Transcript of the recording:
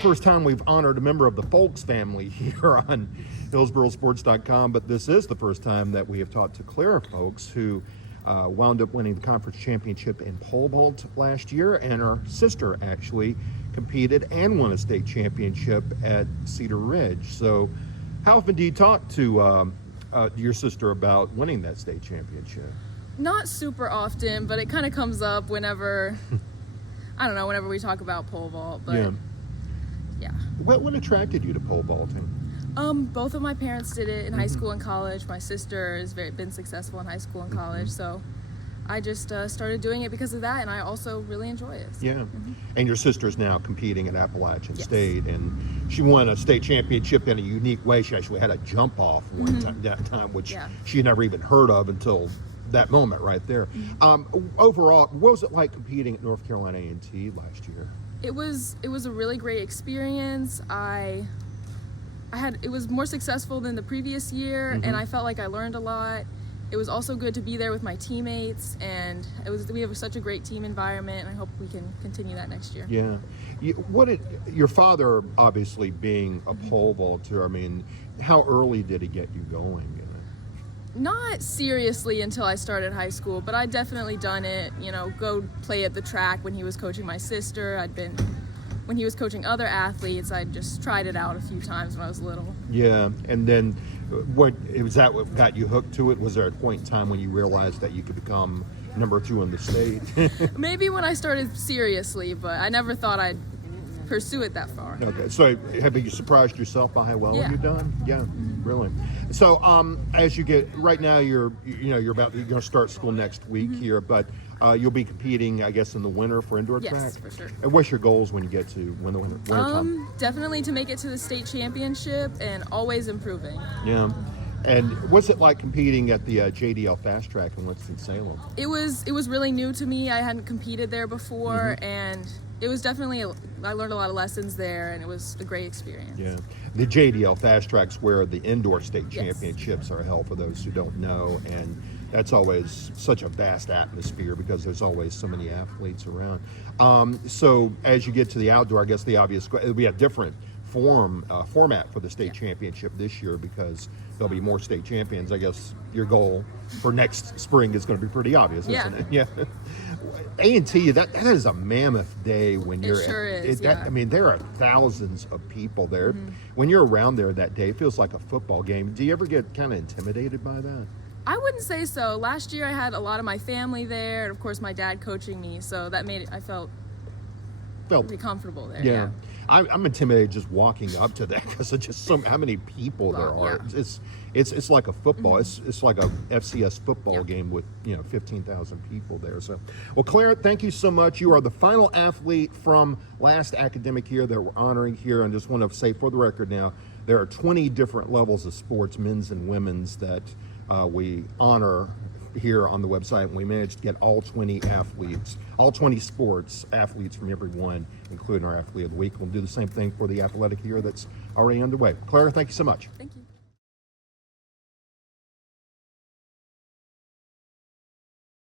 first time we've honored a member of the Fowkles family here on HillsboroSports.com, but this is the first time that we have talked to Clara Fowlkes, who wound up winning the conference championship in pole vault last year, and her sister actually competed and won a state championship at Cedar Ridge. So how often do you talk to your sister about winning that state championship? Not super often, but it kind of comes up whenever, I don't know, whenever we talk about pole vault, but yeah. What attracted you to pole vaulting? Both of my parents did it in high school and college. My sister has been successful in high school and college, so I just started doing it because of that, and I also really enjoy it. So. Yeah, and your sister's now competing at Appalachian State, and she won a state championship in a unique way. She actually had a jump off one time, which she had never even heard of until that moment right there. Overall, what was it like competing at North Carolina A&T last year? It was a really great experience. It was more successful than the previous year, and I felt like I learned a lot. It was also good to be there with my teammates, and we have such a great team environment, and I hope we can continue that next year. Yeah. Your father, obviously being a pole vaulter, I mean, how early did he get you going in it? Not seriously until I started high school, but I'd definitely done it, go play at the track when he was coaching my sister. When he was coaching other athletes, I just tried it out a few times when I was little. Yeah, and then what got you hooked to it? Was there a point in time when you realized that you could become number 2 in the state? Maybe when I started seriously, but I never thought I'd pursue it that far. Okay, so have you surprised yourself by how well you've done? Yeah, really. So as you get right now, you're going to start school next week here, but you'll be competing, I guess, in the winter for indoor track. Yes, for sure. And what's your goals when you get to winter time? Definitely to make it to the state championship and always improving. Yeah. And what's it like competing at the JDL Fast Track in Winston-Salem? It was really new to me. I hadn't competed there before, and it was definitely, I learned a lot of lessons there, and it was a great experience. Yeah. The JDL Fast Track's where the indoor state championships are held, for those who don't know, and that's always such a vast atmosphere because there's always so many athletes around. So as you get to the outdoor, I guess it'll be a different format for the state championship this year because there'll be more state champions. I guess your goal for next spring is going to be pretty obvious, isn't it? Yeah. A&T, that is a mammoth day when you're. It sure is. Yeah. I mean, there are thousands of people there. When you're around there that day, it feels like a football game. Do you ever get kind of intimidated by that? I wouldn't say so. Last year I had a lot of my family there, and of course my dad coaching me, so that made it, I felt pretty comfortable there. Yeah. I'm intimidated just walking up to that because of just how many people there are. It's like a football. It's like a FCS football game with 15,000 people there. So, well, Clara, thank you so much. You are the final athlete from last academic year that we're honoring here. And just want to say for the record now, there are 20 different levels of sports, men's and women's, that we honor here on the website, and we managed to get all 20 athletes, all 20 sports athletes from every one, including our athlete of the week. We'll do the same thing for the athletic year that's already underway. Clara, thank you so much. Thank you.